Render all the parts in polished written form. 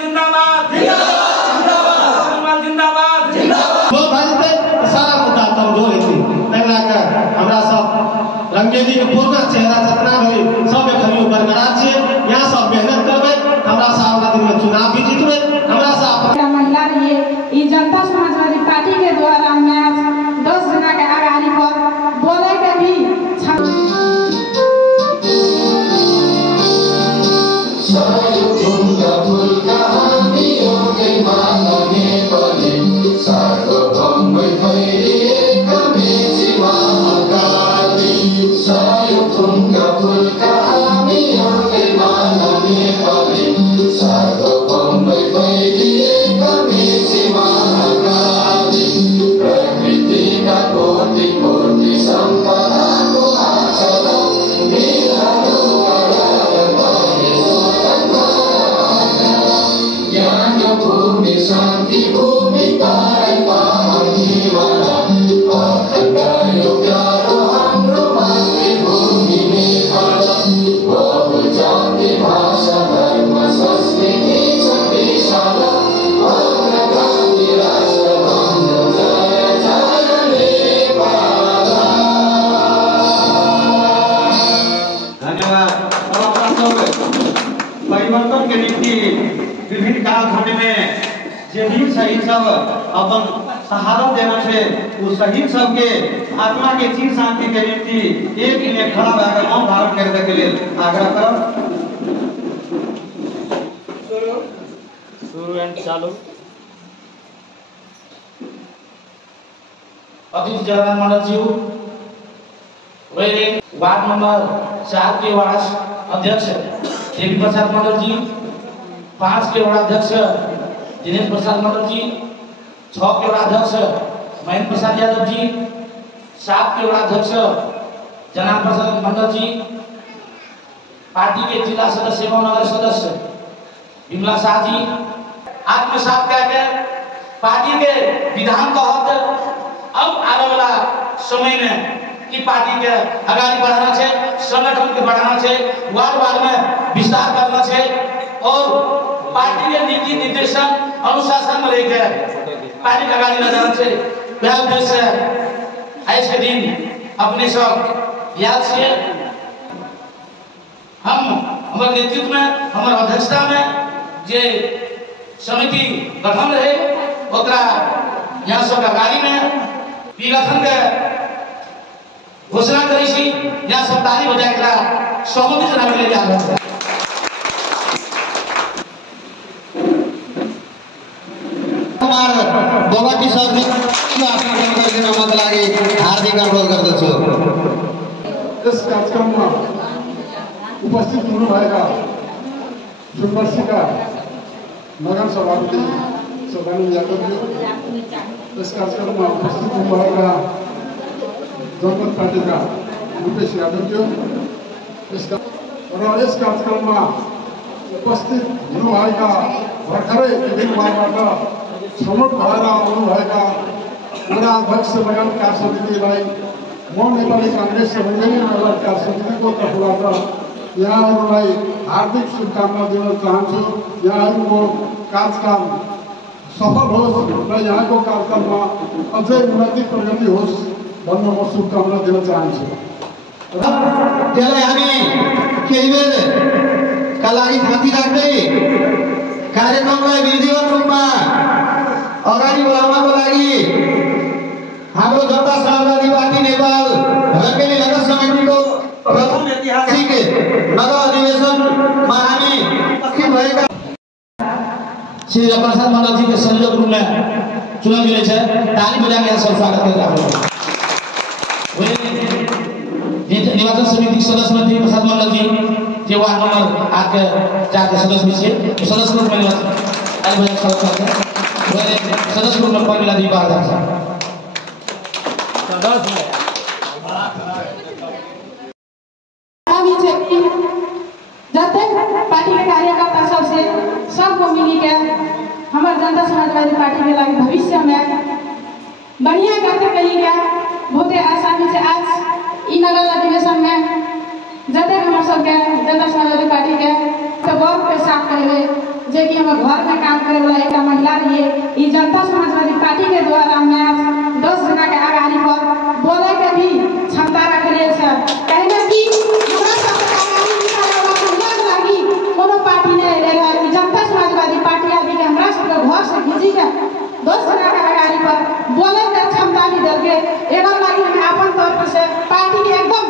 जिंदाबाद जिंदाबाद जिंदाबाद जिंदाबाद जिंदाबाद। वो भाजपे सारा मुद्दा कमजोर थी तैला कर हमरा सब रंगेली के पूर्ण चेहरा जितना होई सब एखनियो बरकरार छे। यहाँ सब मेहनत करबे, हमरा साहब दिन में चुनाव भी जीतबे। हमरा साहब महिला रही ई जनता समाजवादी पार्टी के द्वारा मैं आज 10 जना के आगाड़ी पर बोले के भी परिवर्तन के निम्ति विभिन्न कालखंड में जे भी शहीद सब अपन सहारा देना है वो शहीद सब के आत्मा के चिर शांति के निम्ति एक मिनट खड़ा होकर मौन धारण करने के लिए आग्रह करो। शुरू एंड चालू। अतिथि जगदान मंडल जी वेरे वार्ड नंबर 4 के वार्ड अध्यक्ष देवी प्रसाद मंडल जी, 5 के वार्ड अध्यक्ष दिनेश प्रसाद मंडल जी, 6 के वार्ड अध्यक्ष महेंद्र प्रसाद यादव जी, 7 के वार्ड अध्यक्ष जनाब प्रसाद मंडल जी, पार्टी के जिला सदस्य एवं नगर सदस्य विमला शाह जी, आत्मसात कहकर पार्टी के विधान तहत अब आने वाला समय में कि पार्टी के आगे बढ़ाना है, संगठन के बढ़ाना है, वार्ड में विस्तार करना है और पार्टी के नीति निर्देशन अनुशासन में रहकर पार्टी का आगे ले जाना है। वह उद्देश्य आज के दिन अपने सब याद से हम हमारे नेतृत्व में हमारे अध्यक्षता में जे समिति गठन रहे ओकरा यहाँ सब गाड़ी में विगठन के घोषणा करी सी यहाँ सब ताली बजाए करा सहमति जनावे ले जा रहा है। हमारे बाबा की सब ने आपका करके नमक लागे हार्दिक अनुरोध करते छु। इस कार्यक्रम में उपस्थित होने भएका सुनवर्षीका नगर सभापति सदानंद यादव जी, इस कार्यक्रम में उपस्थित होने भएका जनमत पार्टी का रूपेश यादव जी, इस कार्यक्रम में उपस्थित होने भएका भर्खरै विभिन्न वार्डबाट छनौट भएर आउनु भएका वडा अध्यक्ष लगायत कार्य समितिलाई म नेपाली कांग्रेस रंगेली नगर कार्य समितिको तर्फबाट यहाँहरूलाई हार्दिक शुभकामना दिन चाहन्छु। यहाँहरूको कार्यकाल सफल होस् र यहाँको कार्यकालमा अझै उन्नति प्रगति होस् भन्न म शुभकामना दिन चाहन्छु। त्यसलाई हामी केही बेरका लागि थाती राख्दै कार्यक्रमलाई विधिवत रूपमा अगाडि बढाउनको लागि हाम्रो जनता समाजवादी पार्टी नेपाल रंगेली नगर समितिको प्रथम ऐतिहासिक नगर अधिवेशनमा हामी उपस्थित भएका श्री प्रसाद मंडल जी के संयोजक रूप में चुनाव मिले छे। ताली बजा के सब स्वागत कर रहा हूं। निर्वाचन समिति सदस्य मंत्री प्रसाद मंडल जी जे वार्ड नंबर 8 के 4 के सदस्य भी छे, सदस्य रूप में ताली बजा के स्वागत करते हैं। सदस्य रूप में पहला दी बार है जब पार्टी के कार्यकर्ता सबसे सबको मिली के हमारे जनता समाजवादी पार्टी के लगे भविष्य में बढ़िया करके कही गया बहुत आसानी से आज नगर अधिवेशन में जते हम सबके जनता समाजवादी पार्टी के तो बहुत के साथ कहे जो कि हम घर में काम करे वाला एक महिला रही है। जनता समाजवादी पार्टी के द्वारा हमें 10 जना के आगाड़ी पर बोले के भी क्षमता रखले सर। कहने कि हमरा सब आगाड़ी निकाले वाला महिला लागी कोनो पार्टी ने ले रहा। जनता समाजवादी पार्टी अभी के हमरा सब के घर से खींची के 10 जना के आगाड़ी पर बोले के क्षमता भी दल के एवं लागी हमें अपन तौर पर से पार्टी के एकदम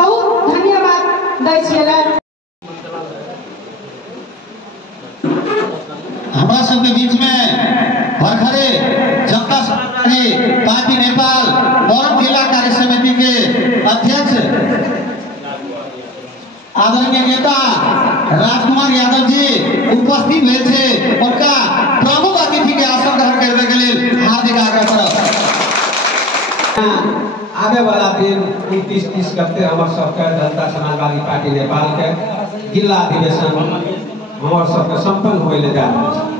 बहुत धन्यवाद दै छियै। हमारा सबके बीच में भरखरे जनता समाजवादी पार्टी नेपाल मोरङ जिला कार्य समिति के अध्यक्ष आदरणीय नेता राजकुमार यादव जी उपस्थित भेल छे। उनका प्रमुख अतिथि के आसन ग्रहण करने के लिए हार्दिक आग्रह करब। आगे वाला दिन 29-30 करते हमारे सबके जनता समाजवादी पार्टी नेपाल के जिला अधिवेशन हमारे सबके संपन्न होले जा रहल छै।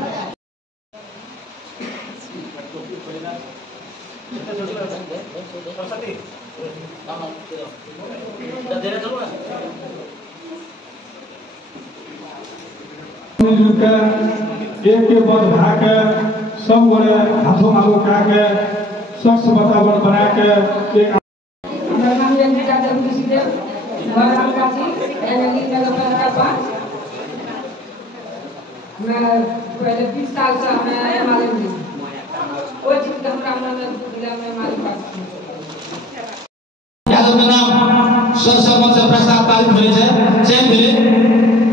एक के बद भा के सब गोरे हाथों आगो का के स्वच्छ वातावरण बना के एक मैं पहले 20 साल से हमारे वो चीज का हमरा मन जिला में हमारे पास यादव के नाम सरसमन से प्रस्ताव पारित भेल छै। चैन भेल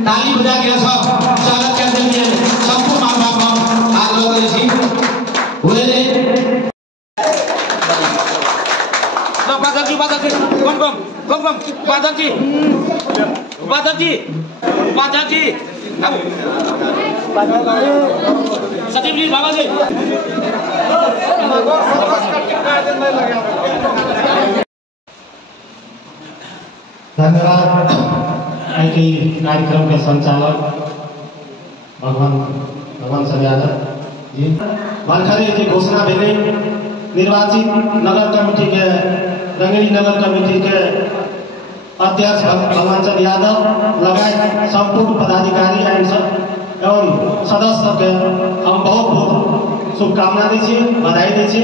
ताली बजा के सब स्वागत कर देलिए। संपूर्ण मानव हम हाथ लगे छी होले बादल जी कम बादल जी सचिव जी बाबा जी धन्यवाद। आईटी कार्यक्रम के संचालक भगवान सर यादव जी भरखरे जी घोषणा भेले निर्वाचित नगर कमेटी के रंगेली नगर कमेटी के अध्यक्ष भगवान सर यादव लगायत संपूर्ण पदाधिकारी एवं सदस्य सबके हम बहुत शुभकामना दै छी, बधाई दै छी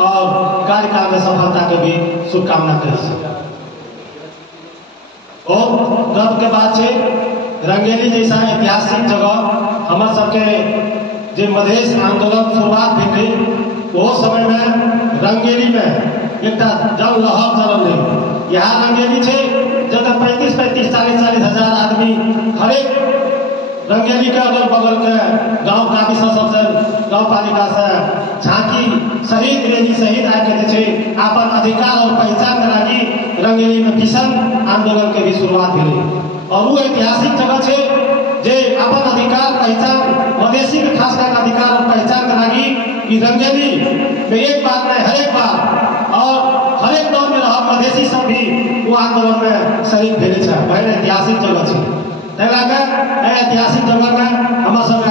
और कार्यकाल में सफलता के भी शुभकामना करै छी। और गर्व के बात है रंगेली जैसा ऐतिहासिक जगह हमारे सबके जो मधेश आंदोलन शुरुआत भेल वो समय में रंगेली में एक जल लहर चलल रही। यहाँ रंगेली है जगह 35-40 हजार आदमी हरेक रंगेली के अगल बगल के गाँव काफी सबसे गाँव पालिका से झांकी शहीद रैली शहीद आके अपन अधिकार और पहचान के लागी रंगेली में भीषण आंदोलन के भी शुरुआत हुई। और वो ऐतिहासिक जगह है जे अपन अधिकार पहचान मधेसी के खास कर अधिकार और पहचान के लागी कि रंगेली में एक बात नहीं हरेक बार और हरेक दौर में रह मधेसी सब भी वो आंदोलन में शहीद भेले छे। पहले ऐतिहासिक जगह है ऐतिहासिक जगह में हम सब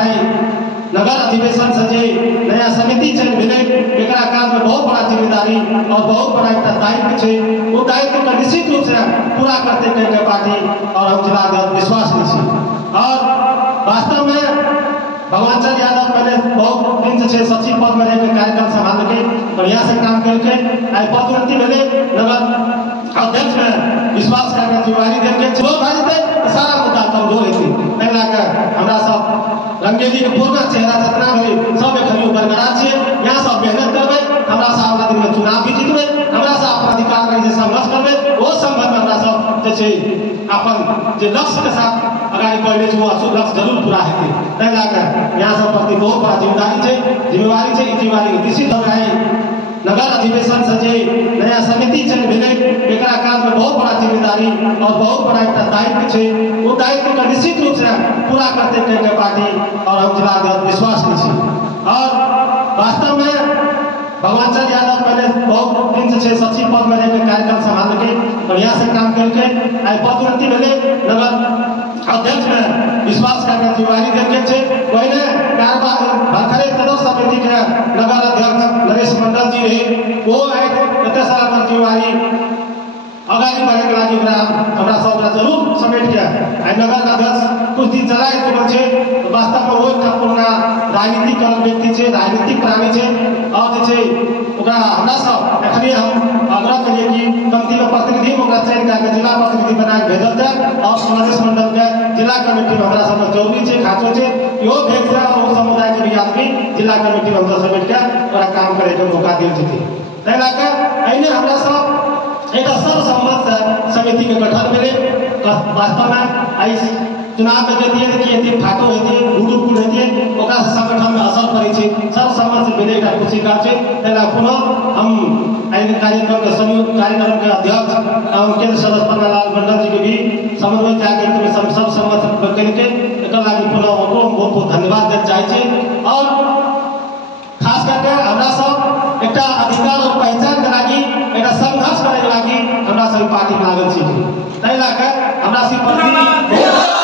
नगर अधिवेशन से नया समिति चल भेले एकरा काज में बहुत बड़ा जिम्मेदारी और बहुत बड़ा एक दायित्व है। वो दायित्व को निश्चित रूप से पूरा करते करके पार्टी और हम जिला विश्वास नहीं। और वास्तव में भगवान चंद्र यादव पहले बहुत दिन से सचिव पद में रहकर कार्यक्रम संभाल के बढ़िया से काम करके आई पदोन्नति मिले नगर अध्यक्ष में विश्वास करके जिम्मेवारी देके जो भाई सारा मुद्दा कमजोर है हमरा सब रंगेली के पूर्ण चेहरा जितना भाई सब एखन बरकरार छे। यहाँ सब मेहनत करबे हमरा सब अगला दिन में चुनाव भी जीतबे हमरा सब अपन अधिकार के जे संघर्ष करबे वो संघर्ष में हमरा सब जे अपन जे लक्ष्य के साथ अगाड़ी बढ़ले वो लक्ष्य जरूर पूरा हेतै। ताहि लए यहाँ सब प्रति बहुत बड़ा जिम्मेवारी है। जिम्मेवारी निश्चित है। नगर अधिवेशन से नया समिति चल भेले एकरा काज में बहुत बड़ा जिम्मेदारी और बहुत बड़ा एक दायित्व है। वो दायित्व को निश्चित रूप से पूरा करते करके पार्टी और हम जिला विश्वास नहीं। और वास्तव में भगवान चंद्र यादव पहले बहुत दिन से सचिव पद में रहकर कार्यक्रम संभाल के बढ़िया से काम करके आई पदोन्नति मिले नगर अध्यक्ष में विश्वास करके जिम्मेवारी देके पहले भरखरे सदस्य समिति के नगर अध्यक्ष नरेश मंडल जी रहे वो सारा जिम्मेवारी अगाड़ी बढ़े के लागि हमरा हमरा सब जरूर समेट के आई नगर अध्यक्ष कुछ दिन चलाए चुकल छे वास्तव में वो एकटा पुरना राजनीतिक व्यक्ति छे, राजनीतिक प्राणी छे और जे छे ओकरा हमरा सब एखनी हम आग्रह करिए कि कमती में प्रतिनिधि ओकरा चयन करके जिला प्रतिनिधि बना के भेजल जाए और प्रदेश मंडल के जिला कमेटी में हमरा सब जरूरी छे, खाचो छे यो भेज जाए और समुदाय के भी आदमी जिला कमेटी में हम समेट के ओकरा काम करे के मौका देल जेतै। तै लाके एने हमरा सब एक सर्वसम्मत समिति के गठन भेले। वास्तव में आई चुनाव में जतिए कि एते ठाकुर हेते गुडुकुल हेते ओकरा संगठन में असर पड़े छे, सर्वसम्मत से भेले एकटा खुशी का छे। तैला पुनः हम आई कार्यक्रम के संयुक्त कार्यक्रम के अध्यक्ष एवं केंद्र सदस्य पन्नालाल मंडल जी के भी समन्वय जाके सब सम्मत करके एकर लागि पुनः ओकरो बहुत बहुत धन्यवाद देल जाय छे। और खास करके हमरा सब एकटा अधिकार और पहचान के लागि एकटा संघर्ष करे के लागि हमरा सब पार्टी में लागल छी। तै लाके हमरा सब